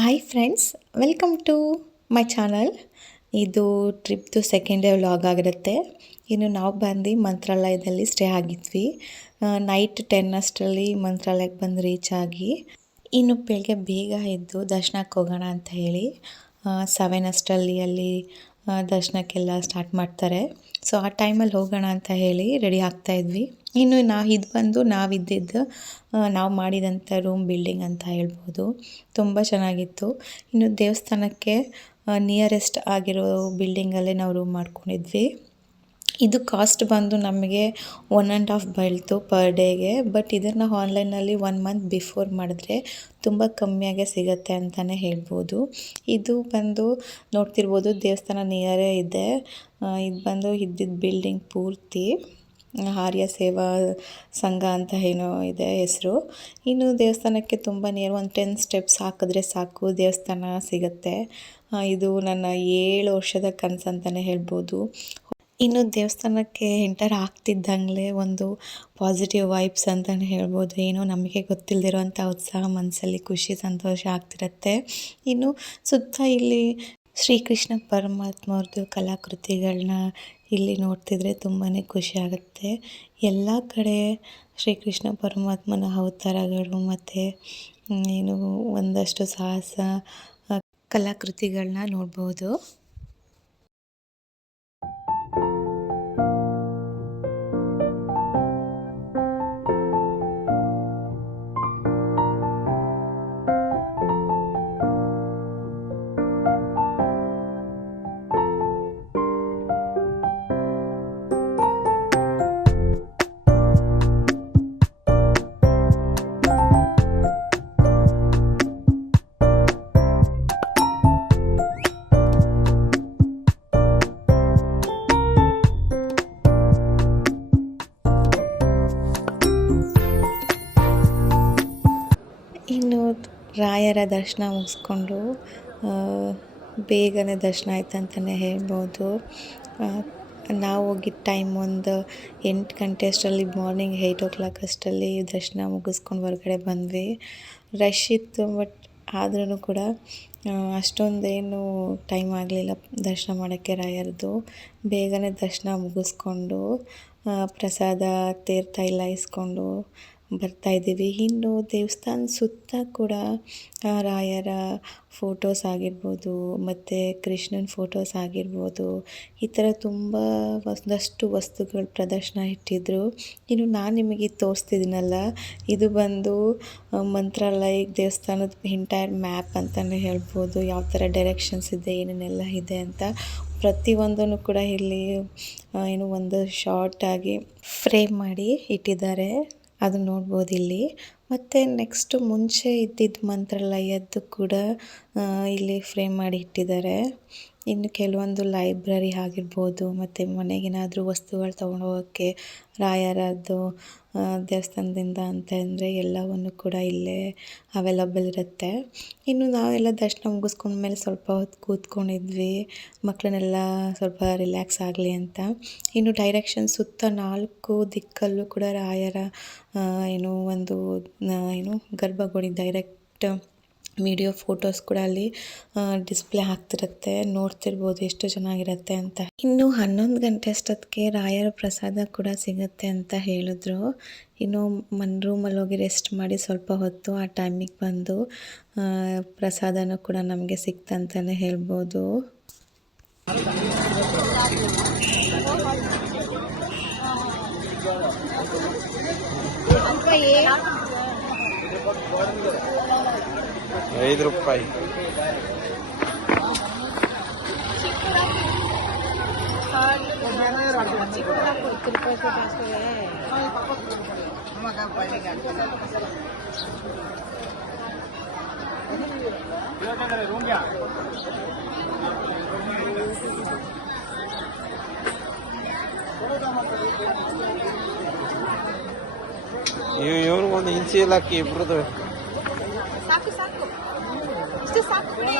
Hi friends, welcome to my channel. ಇದು ಟ್ರಿಪ್ದು second day vlog ಆಗಿರುತ್ತೆ. ಇನ್ನು ನಾವು ಬಂದು ಮಂತ್ರಾಲಯದಲ್ಲಿ ಸ್ಟೇ ಆಗಿದ್ವಿ. ನೈಟ್ 10 ಅಷ್ಟರಲ್ಲಿ ಮಂತ್ರಾಲಯಕ್ಕೆ ಬಂದು ರೀಚ್ ಆಗಿ, ಇನ್ನು ಬೆಳಗ್ಗೆ ಬೇಗ ಎದ್ದು ದರ್ಶನಕ್ಕೆ ಹೋಗೋಣ ಅಂತ ಹೇಳಿ 7 ಅಷ್ಟರಲ್ಲಿ ಅಲ್ಲಿ ದರ್ಶನಕ್ಕೆಲ್ಲ ಸ್ಟಾರ್ಟ್ ಮಾಡ್ತಾರೆ. ಸೊ ಆ ಟೈಮಲ್ಲಿ ಹೋಗೋಣ ಅಂತ ಹೇಳಿ ರೆಡಿ ಆಗ್ತಾಯಿದ್ವಿ. ಇನ್ನು ನಾವಿದ್ದಿದ್ದು ನಾವು ಮಾಡಿದಂಥ ರೂಮ್ ಬಿಲ್ಡಿಂಗ್ ಅಂತ ಹೇಳ್ಬೋದು. ತುಂಬ ಚೆನ್ನಾಗಿತ್ತು. ಇನ್ನು ದೇವಸ್ಥಾನಕ್ಕೆ ನಿಯರೆಸ್ಟ್ ಆಗಿರೋ ಬಿಲ್ಡಿಂಗಲ್ಲೇ ನಾವು ರೂಮ್ ಮಾಡ್ಕೊಂಡಿದ್ವಿ. ಇದು ಕಾಸ್ಟ್ ಬಂದು ನಮಗೆ 1.5 ಬೀಳ್ತು ಪರ್ ಡೇಗೆ. ಬಟ್ ಇದನ್ನು ಆನ್ಲೈನಲ್ಲಿ 1 ಮಂತ್ ಬಿಫೋರ್ ಮಾಡಿದ್ರೆ ತುಂಬ ಕಮ್ಮಿಯಾಗೆ ಸಿಗುತ್ತೆ ಅಂತಲೇ ಹೇಳ್ಬೋದು. ಇದು ಬಂದು ನೋಡ್ತಿರ್ಬೋದು, ದೇವಸ್ಥಾನ ನಿಯರೇ ಇದೆ. ಇದು ಬಂದು ಇದ್ದಿದ್ದು ಬಿಲ್ಡಿಂಗ್ ಪೂರ್ತಿ ಆರ್ಯ ಸೇವಾ ಸಂಘ ಅಂತ ಏನೋ ಇದೆ ಹೆಸರು. ಇನ್ನು ದೇವಸ್ಥಾನಕ್ಕೆ ತುಂಬ ನಿಯರ್, ಒಂದು 10 ಸ್ಟೆಪ್ಸ್ ಹಾಕಿದ್ರೆ ಸಾಕು ದೇವಸ್ಥಾನ ಸಿಗುತ್ತೆ. ಇದು ನನ್ನ 7 ವರ್ಷದ ಕನಸು ಅಂತಲೇ ಹೇಳ್ಬೋದು. ಇನ್ನು ದೇವಸ್ಥಾನಕ್ಕೆ ಎಂಟರ್ ಆಗ್ತಿದ್ದಂಗೆ ಒಂದು ಪಾಸಿಟಿವ್ ವೈಬ್ಸ್ ಅಂತಲೇ ಹೇಳ್ಬೋದು. ಏನೋ ನಮಗೆ ಗೊತ್ತಿಲ್ಲದಿರೋಂಥ ಉತ್ಸಾಹ, ಮನಸ್ಸಲ್ಲಿ ಖುಷಿ ಸಂತೋಷ ಆಗ್ತಿರುತ್ತೆ. ಇನ್ನು ಸುತ್ತ ಇಲ್ಲಿ ಶ್ರೀಕೃಷ್ಣ ಪರಮಾತ್ಮವ್ರದ್ದು ಕಲಾಕೃತಿಗಳನ್ನ ಇಲ್ಲಿ ನೋಡ್ತಿದ್ರೆ ತುಂಬಾ ಖುಷಿ ಆಗುತ್ತೆ. ಎಲ್ಲ ಕಡೆ ಶ್ರೀಕೃಷ್ಣ ಪರಮಾತ್ಮನ ಅವತಾರಗಳು ಮತ್ತು ಏನು ಒಂದಷ್ಟು ಸಾಹಸ ಕಲಾಕೃತಿಗಳನ್ನ ನೋಡ್ಬೋದು. ಇನ್ನು ರಾಯರ ದರ್ಶನ ಮುಗಿಸ್ಕೊಂಡು ಬೇಗನೆ ದರ್ಶನ ಆಯ್ತು ಅಂತಲೇ ಹೇಳ್ಬೋದು. ನಾವು ಹೋಗಿದ್ದ ಟೈಮ್ ಒಂದು 8 ಗಂಟೆ ಅಷ್ಟರಲ್ಲಿ, ಮಾರ್ನಿಂಗ್ 8 o'clock ಅಷ್ಟರಲ್ಲಿ ದರ್ಶನ ಮುಗಿಸ್ಕೊಂಡು ಹೊರಗಡೆ ಬಂದ್ವಿ. ರಶ್ ಇತ್ತು, ಬಟ್ ಆದ್ರೂ ಕೂಡ ಅಷ್ಟೊಂದೇನು ಟೈಮ್ ಆಗಲಿಲ್ಲ ದರ್ಶನ ಮಾಡೋಕ್ಕೆ ರಾಯರದು. ಬೇಗನೆ ದರ್ಶನ ಮುಗಿಸ್ಕೊಂಡು ಪ್ರಸಾದ ತೀರ್ಥ ಎಲ್ಲ ಇಸ್ಕೊಂಡು ಬರ್ತಾಯಿದ್ದೀವಿ. ಇನ್ನು ದೇವಸ್ಥಾನ ಸುತ್ತ ಕೂಡ ರಾಯರ ಫೋಟೋಸ್ ಆಗಿರ್ಬೋದು ಮತ್ತು ಕೃಷ್ಣನ ಫೋಟೋಸ್ ಆಗಿರ್ಬೋದು, ಈ ಥರ ತುಂಬ ಒಂದಷ್ಟು ವಸ್ತುಗಳು ಪ್ರದರ್ಶನ ಇಟ್ಟಿದ್ದರು. ಇನ್ನು ನಾನು ನಿಮಗೆ ತೋರಿಸ್ತಿದ್ದೀನಲ್ಲ, ಇದು ಬಂದು ಮಂತ್ರಾಲಯ ದೇವಸ್ಥಾನದ ಎಂಟೈರ್ ಮ್ಯಾಪ್ ಅಂತಲೇ ಹೇಳ್ಬೋದು. ಯಾವ ಥರ ಡೈರೆಕ್ಷನ್ಸ್ ಇದೆ, ಏನೇನೆಲ್ಲ ಇದೆ ಅಂತ ಪ್ರತಿಯೊಂದನ್ನು ಕೂಡ ಇಲ್ಲಿ ಒಂದು ಶಾರ್ಟಾಗಿ ಫ್ರೇಮ್ ಮಾಡಿ ಇಟ್ಟಿದ್ದಾರೆ. ಅದು ನೋಡ್ಬೋದು ಇಲ್ಲಿ. ಮತ್ತು ನೆಕ್ಸ್ಟು ಮುಂಚೆ ಇದ್ದಿದ್ದ ಮಂತ್ರಾಲಯದ್ದು ಕೂಡ ಇಲ್ಲಿ ಫ್ರೇಮ್ ಮಾಡಿ ಇಟ್ಟಿದ್ದಾರೆ. ಇನ್ನು ಕೆಲವೊಂದು ಲೈಬ್ರರಿ ಆಗಿರ್ಬೋದು ಮತ್ತು ಮನೆಗೇನಾದರೂ ವಸ್ತುಗಳು ತೊಗೊಂಡೋಗೋಕ್ಕೆ ರಾಯರದ್ದು ದೇವಸ್ಥಾನದಿಂದ ಅಂತಂದರೆ ಎಲ್ಲವನ್ನು ಕೂಡ ಇಲ್ಲೇ ಅವೈಲಬಲ್ ಇರುತ್ತೆ. ಇನ್ನು ನಾವೆಲ್ಲ ದರ್ಶನ ಮುಗಿಸ್ಕೊಂಡ್ಮೇಲೆ ಸ್ವಲ್ಪ ಹೊತ್ತು ಕೂತ್ಕೊಂಡಿದ್ವಿ, ಮಕ್ಕಳನ್ನೆಲ್ಲ ಸ್ವಲ್ಪ ರಿಲ್ಯಾಕ್ಸ್ ಆಗಲಿ ಅಂತ. ಇನ್ನು ಡೈರೆಕ್ಷನ್ ಸುತ್ತ 4 ದಿಕ್ಕಲ್ಲೂ ಕೂಡ ರಾಯರ ಗರ್ಭಗುಡಿ ಡೈರೆಕ್ಟ್ ವಿಡಿಯೋ ಫೋಟೋಸ್ ಕೂಡ ಅಲ್ಲಿ ಡಿಸ್ಪ್ಲೇ ಆಗ್ತಿರುತ್ತೆ. ನೋಡ್ತಿರ್ಬೋದು ಎಷ್ಟು ಚೆನ್ನಾಗಿರುತ್ತೆ ಅಂತ. ಇನ್ನು 11 ಗಂಟೆ ಅಷ್ಟೊತ್ತಿಗೆ ರಾಯರ ಪ್ರಸಾದ ಕೂಡ ಸಿಗುತ್ತೆ ಅಂತ ಹೇಳಿದ್ರು. ಇನ್ನು ರೂಮಲ್ಲಿ ಹೋಗಿ ರೆಸ್ಟ್ ಮಾಡಿ ಸ್ವಲ್ಪ ಹೊತ್ತು ಆ ಟೈಮಿಗೆ ಬಂದು ಪ್ರಸಾದನೂ ಕೂಡ ನಮಗೆ ಸಿಕ್ತಂತಲೇ ಹೇಳ್ಬೋದು. ₹5 ಇವನು ಒಂದು ಇಂಚಿ ಇಲ್ಲ ಹಾಕಿ ಇಬ್ರದ್ದು ಸಾಕು ಇಷ್ಟು ಸಾಕು ಬಿಡಿ.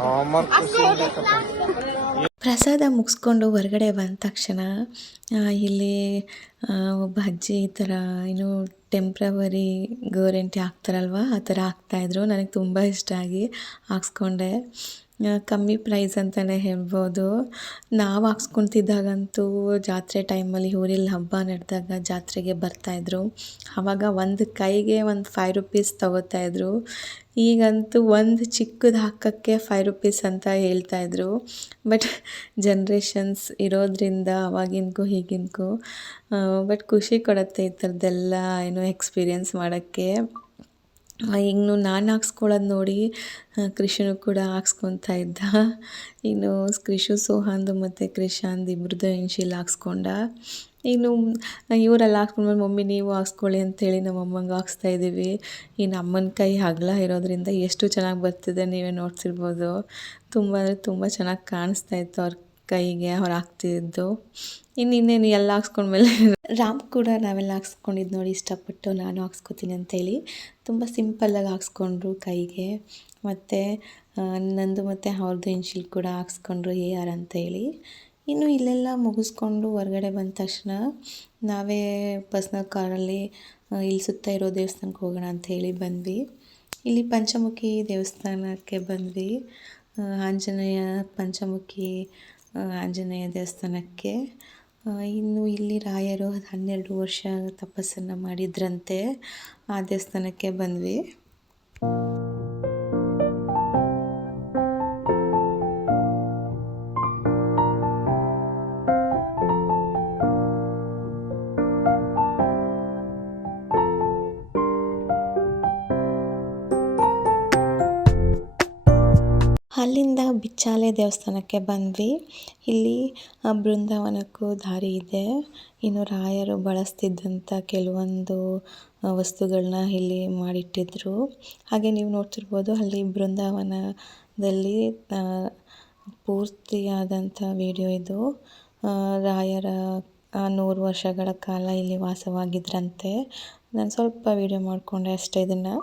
ಹೋಮ್ವರ್ಕ್ ಪ್ರಸಾದ ಮುಗಿಸ್ಕೊಂಡು ಹೊರಗಡೆ ಬಂದ ತಕ್ಷಣ ಇಲ್ಲಿ ಒಬ್ಬ ಅಜ್ಜಿ ಈ ಥರ ಏನು ಟೆಂಪ್ರವರಿ ಗೋರಂಟಿ ಹಾಕ್ತಾರಲ್ವ ಆ ಥರ ಹಾಕ್ತಾಯಿದ್ರು. ನನಗೆ ತುಂಬ ಇಷ್ಟ ಆಗಿ ಹಾಕ್ಸ್ಕೊಂಡೆ. ಕಮ್ಮಿ ಪ್ರೈಸ್ ಅಂತಲೇ ಹೇಳ್ಬೋದು. ನಾವು ಹಾಕ್ಸ್ಕೊತಿದ್ದಾಗಂತೂ ಜಾತ್ರೆ ಟೈಮಲ್ಲಿ ಊರಲ್ಲಿ ಹಬ್ಬ ನಡೆದಾಗ ಜಾತ್ರೆಗೆ ಬರ್ತಾಯಿದ್ರು. ಆವಾಗ ಒಂದು ಕೈಗೆ ಒಂದು 5 ರುಪೀಸ್ ತೊಗೋತಾಯಿದ್ರು. ಈಗಂತೂ ಒಂದು ಚಿಕ್ಕದು ಹಾಕೋಕ್ಕೆ 5 ರುಪೀಸ್ ಅಂತ ಹೇಳ್ತಾಯಿದ್ರು. ಬಟ್ ಜನ್ರೇಷನ್ಸ್ ಇರೋದ್ರಿಂದ ಅವಾಗಿನ್ಗೂ ಈಗಿನ್ಗೂ ಬಟ್ ಖುಷಿ ಕೊಡುತ್ತೆ ಈ ಥರದ್ದೆಲ್ಲ ಏನೋ ಎಕ್ಸ್ಪೀರಿಯೆನ್ಸ್ ಮಾಡೋಕ್ಕೆ. ಇನ್ನು ನಾನು ಹಾಕ್ಸ್ಕೊಳ್ಳೋದು ನೋಡಿ ಕೃಷಿನೂ ಕೂಡ ಹಾಕ್ಸ್ಕೊತಾ ಇದ್ದ. ಇನ್ನು ಕೃಷಿ ಸೋಹಾನ್ದು ಮತ್ತು ಕೃಷಾಂದು ಇಬ್ರದ್ದು ಇನ್ಶಿಯಲ್ ಹಾಕ್ಸ್ಕೊಂಡ. ಇನ್ನು ಇವರೆಲ್ಲ ಹಾಕ್ಸ್ಕೊಂಡ್ಮೇಲೆ ಮಮ್ಮಿ ನೀವು ಹಾಕ್ಸ್ಕೊಳ್ಳಿ ಅಂತೇಳಿ ನಮ್ಮ ಅಮ್ಮಂಗೆ ಹಾಕ್ಸ್ತಾ ಇದ್ದೀವಿ. ಇನ್ನು ಅಮ್ಮನ ಕೈ ಅಗಲ ಇರೋದ್ರಿಂದ ಎಷ್ಟು ಚೆನ್ನಾಗಿ ಬರ್ತಿದೆ ನೀವೇ ನೋಡ್ತಿರ್ಬೋದು. ತುಂಬ ಅಂದರೆ ತುಂಬ ಚೆನ್ನಾಗಿ ಕಾಣಿಸ್ತಾ ಇತ್ತು ಅವ್ರ ಕೈಗೆ ಅವ್ರು ಹಾಕ್ತಿದ್ದು. ಇನ್ನೇನು ಎಲ್ಲ ಹಾಕ್ಸ್ಕೊಂಡ್ಮೇಲೆ ರಾಮ್ ಕೂಡ ನಾವೆಲ್ಲ ಹಾಕ್ಸ್ಕೊಂಡಿದ್ದು ನೋಡಿ ಇಷ್ಟಪಟ್ಟು ನಾನು ಹಾಕ್ಸ್ಕೊತೀನಿ ಅಂತೇಳಿ ತುಂಬ ಸಿಂಪಲ್ಲಾಗಿ ಹಾಕ್ಸ್ಕೊಂಡ್ರು ಕೈಗೆ. ಮತ್ತು ನಂದು ಮತ್ತು ಅವ್ರದ್ದು ಇನ್ಶಿಲ್ ಕೂಡ ಹಾಕ್ಸ್ಕೊಂಡ್ರು AR ಅಂತೇಳಿ. ಇನ್ನು ಇಲ್ಲೆಲ್ಲ ಮುಗಿಸ್ಕೊಂಡು ಹೊರಗಡೆ ಬಂದ ತಕ್ಷಣ ನಾವೇ ಪರ್ಸ್ನಲ್ ಕಾರಲ್ಲಿ ಇಲ್ಲಿ ಸುತ್ತ ಇರೋ ದೇವಸ್ಥಾನಕ್ಕೆ ಹೋಗೋಣ ಅಂಥೇಳಿ ಬಂದ್ವಿ. ಇಲ್ಲಿ ಪಂಚಮುಖಿ ದೇವಸ್ಥಾನಕ್ಕೆ ಬಂದ್ವಿ. ಆಂಜನೇಯ ಪಂಚಮುಖಿ ಆಂಜನೇಯ ದೇವಸ್ಥಾನಕ್ಕೆ. ಇನ್ನು ಇಲ್ಲಿ ರಾಯರು 12 ವರ್ಷ ತಪಸ್ಸನ್ನು ಮಾಡಿದ್ರಂತೆ. ಆ ದೇವಸ್ಥಾನಕ್ಕೆ ಬಂದ್ವಿ. ಅಲ್ಲಿಂದ ಬಿಚ್ಚಾಲೆ ದೇವಸ್ಥಾನಕ್ಕೆ ಬಂದ್ವಿ. ಇಲ್ಲಿ ಬೃಂದಾವನಕ್ಕೂ ದಾರಿ ಇದೆ. ಇನ್ನು ರಾಯರು ಬಳಸ್ತಿದ್ದಂಥ ಕೆಲವೊಂದು ವಸ್ತುಗಳನ್ನ ಇಲ್ಲಿ ಮಾಡಿಟ್ಟಿದ್ರು. ಹಾಗೆ ನೀವು ನೋಡ್ತಿರ್ಬೋದು ಅಲ್ಲಿ ಬೃಂದಾವನದಲ್ಲಿ ಪೂರ್ತಿಯಾದಂಥ ವಿಡಿಯೋ ಇದು. ರಾಯರ 100 ವರ್ಷಗಳ ಕಾಲ ಇಲ್ಲಿ ವಾಸವಾಗಿದ್ರಂತೆ. ನಾನು ಸ್ವಲ್ಪ ವಿಡಿಯೋ ಮಾಡಿಕೊಂಡೆ ಅಷ್ಟೇ ಇದನ್ನು.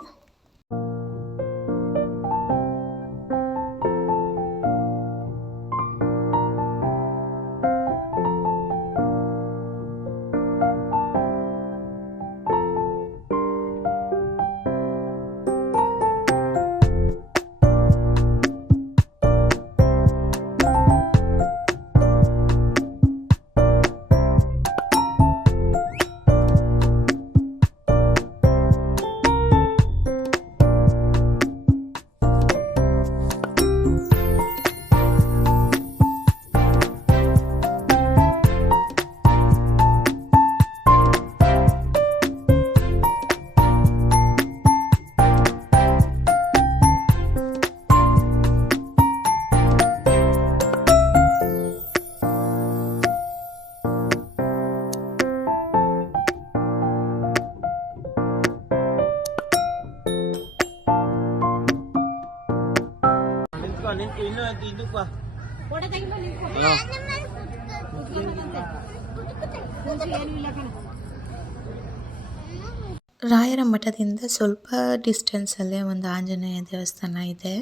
ರಾಯರ ಮಠದಿಂದ ಸ್ವಲ್ಪ ಡಿಸ್ಟೆನ್ಸಲ್ಲೇ ಒಂದು ಆಂಜನೇಯ ದೇವಸ್ಥಾನ ಇದೆ.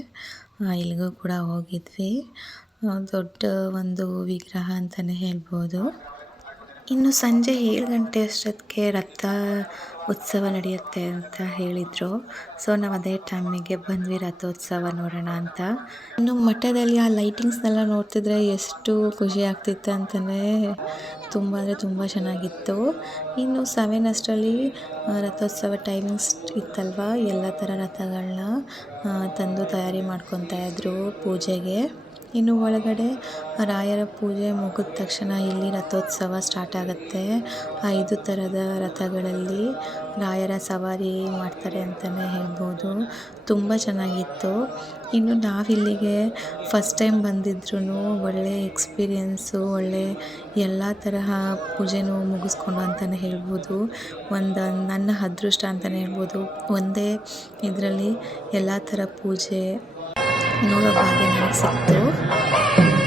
ಇಲ್ಲಿಗೂ ಕೂಡ ಹೋಗಿದ್ವಿ. ದೊಡ್ಡ ಒಂದು ವಿಗ್ರಹ ಅಂತಲೇ ಹೇಳ್ಬೋದು. ಇನ್ನು ಸಂಜೆ 7 ಗಂಟೆ ಅಷ್ಟೊತ್ತಿಗೆ ರಥ ಉತ್ಸವ ನಡೆಯುತ್ತೆ ಅಂತ ಹೇಳಿದರು. ಸೊ ನಾವು ಅದೇ ಟೈಮಿಗೆ ಬಂದ್ವಿ ರಥೋತ್ಸವ ನೋಡೋಣ ಅಂತ. ಇನ್ನು ಮಠದಲ್ಲಿ ಆ ಲೈಟಿಂಗ್ಸ್ನೆಲ್ಲ ನೋಡ್ತಿದ್ರೆ ಎಷ್ಟು ಖುಷಿ ಆಗ್ತಿತ್ತು ಅಂತಲೇ ತುಂಬ ಅಂದರೆ ತುಂಬ ಚೆನ್ನಾಗಿತ್ತು. ಇನ್ನು 7 ಅಷ್ಟರಲ್ಲಿ ರಥೋತ್ಸವ ಟೈಮಿಂಗ್ಸ್ ಇತ್ತಲ್ವ, ಎಲ್ಲ ಥರ ರಥಗಳನ್ನ ತಂದು ತಯಾರಿ ಮಾಡ್ಕೊತಾ ಇದ್ರು ಪೂಜೆಗೆ. ಇನ್ನು ಒಳಗಡೆ ರಾಯರ ಪೂಜೆ ಮುಗಿದ ತಕ್ಷಣ ಇಲ್ಲಿ ರಥೋತ್ಸವ ಸ್ಟಾರ್ಟ್ ಆಗುತ್ತೆ. 5 ಥರದ ರಥಗಳಲ್ಲಿ ರಾಯರ ಸವಾರಿ ಮಾಡ್ತಾರೆ ಅಂತಲೇ ಹೇಳ್ಬೋದು. ತುಂಬ ಚೆನ್ನಾಗಿತ್ತು. ಇನ್ನು ನಾವಿಲ್ಲಿಗೆ ಫಸ್ಟ್ ಟೈಮ್ ಬಂದಿದ್ರೂ ಒಳ್ಳೆ ಎಕ್ಸ್ಪೀರಿಯೆನ್ಸು, ಒಳ್ಳೆ ಎಲ್ಲ ತರಹ ಪೂಜೆನೂ ಮುಗಿಸ್ಕೊಂಡು ಅಂತಲೇ ಹೇಳ್ಬೋದು. ನನ್ನ ಅದೃಷ್ಟ ಅಂತಲೇ ಹೇಳ್ಬೋದು. ಒಂದೇ ಇದರಲ್ಲಿ ಎಲ್ಲ ಥರ ಪೂಜೆ ನೋಡೋ ಭಾಗ್ಯ ನನಗೆ ಸಿಕ್ತು.